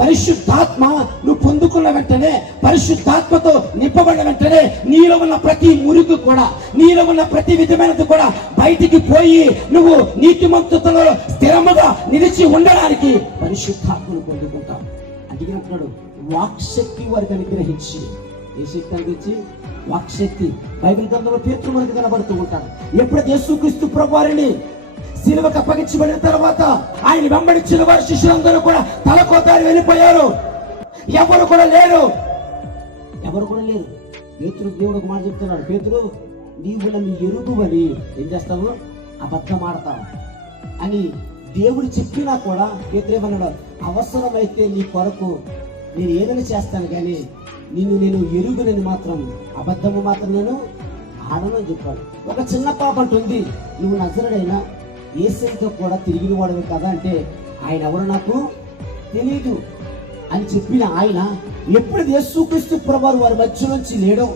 పరిశుద్ధాత్మ నువ్వు పొందుకున్న వెంటనే పరిశుద్ధాత్మతో నింపబడిన వెంటనే నీలో ఉన్న ప్రతి మురుగు కూడా నీలో ఉన్న ప్రతి విధమైనది కూడా బయటికి పోయి నువ్వు నీతిమంతుతలో స్థిరముగా నిలిచి ఉండడానికి పరిశుద్ధాత్మను పొందుకుంటావు. అందుకే వాక్శక్తి వారికి అనుగ్రహించి. ఏ శక్తి అందించి వాక్శక్తి. బైబిల్ గ్రంథంలో పేతులు మనకు కనబడుతూ ఉంటాడు. ఎప్పుడైతే యేసుక్రీస్తు ప్రభు వారిని సిలువకు అప్పగించబడిన తర్వాత ఆయన వెంబడించిన వారి శిష్యులందరూ కూడా తలకోతారి వెళ్ళిపోయారు. ఎవరు కూడా లేరు. ఎవరు కూడా లేరు. పేతురు దేవుడు ఒక మాట చెప్తున్నాడు. పేతురు నీవు నన్ను ఎరుగువని ఏం చేస్తావు? అబద్ధం ఆడతావు అని దేవుడు చెప్పినా కూడా పేతురేమన్నాడు అవసరమైతే నీ కొరకు నేను ఏదైనా చేస్తాను కానీ నిన్ను నేను ఎరుగునని మాత్రం అబద్ధము మాత్రం నేను ఆడను అని చెప్పాడు. ఒక చిన్న పాప అంటుంది నువ్వు నజరుడైనా ఏసైతో కూడా తిరిగిన వాడవి కదా అంటే ఆయన ఎవరు నాకు తెలియదు అని చెప్పిన ఆయన ఎప్పుడు యేసుక్రీస్తు ప్రభు వారి మధ్య నుంచి లేడో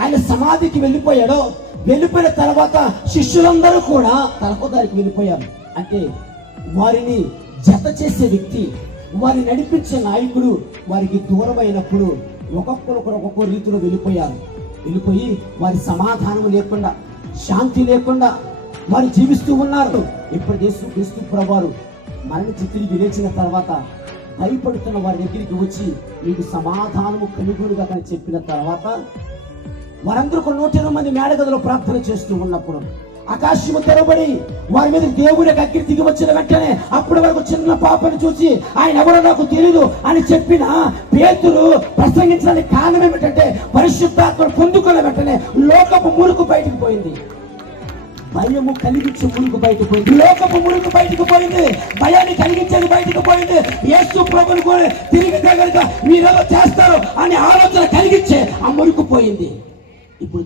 ఆయన సమాధికి వెళ్ళిపోయాడో వెళ్ళిపోయిన తర్వాత శిష్యులందరూ కూడా తలకోదారికి వెళ్ళిపోయారు. అంటే వారిని జత చేసే వ్యక్తి వారిని నడిపించే నాయకుడు వారికి దూరమైనప్పుడు ఒక్కొక్కరు ఒక్కొక్క రీతిలో వెళ్ళిపోయారు. వెళ్ళిపోయి వారి సమాధానం లేకుండా శాంతి లేకుండా వారు జీవిస్తూ ఉన్నారు. ఇప్పుడు యేసు క్రీస్తు ప్రభువారు మరణించి తిరిగి లేచిన తర్వాత భయపడుతున్న వారి దగ్గరికి వచ్చి మీకు సమాధానము కనుగోలుగా అని చెప్పిన తర్వాత వారందరూ ఒక నూట ఇరవై మంది మేడగదిలో ప్రార్థన చేస్తూ ఉన్నప్పుడు ఆకాశము తెరబడి వారి మీద దేవుని యొక్క దిగి వచ్చిన వెంటనే అప్పటి వరకు చిన్న పాపని చూసి ఆయన ఎవరో నాకు తెలియదు అని చెప్పిన పేతులు ప్రసంగించడానికి కారణం ఏమిటంటే పరిశుద్ధాత్మను పొందుకున్న వెంటనే లోకపు మురుకు బయటికి పోయింది. భయము కలిగించే మురుగు బయటకు పోయింది. లోకపు మురుగు బయటకు పోయింది. భయాన్ని కలిగించేది బయటకు పోయింది. యేసు ప్రభుని కూడా తిరిగి దగ్గరగా మీరేదో చేస్తారు అనే ఆలోచన కలిగించే ఆ మురుకు పోయింది. ఇప్పుడు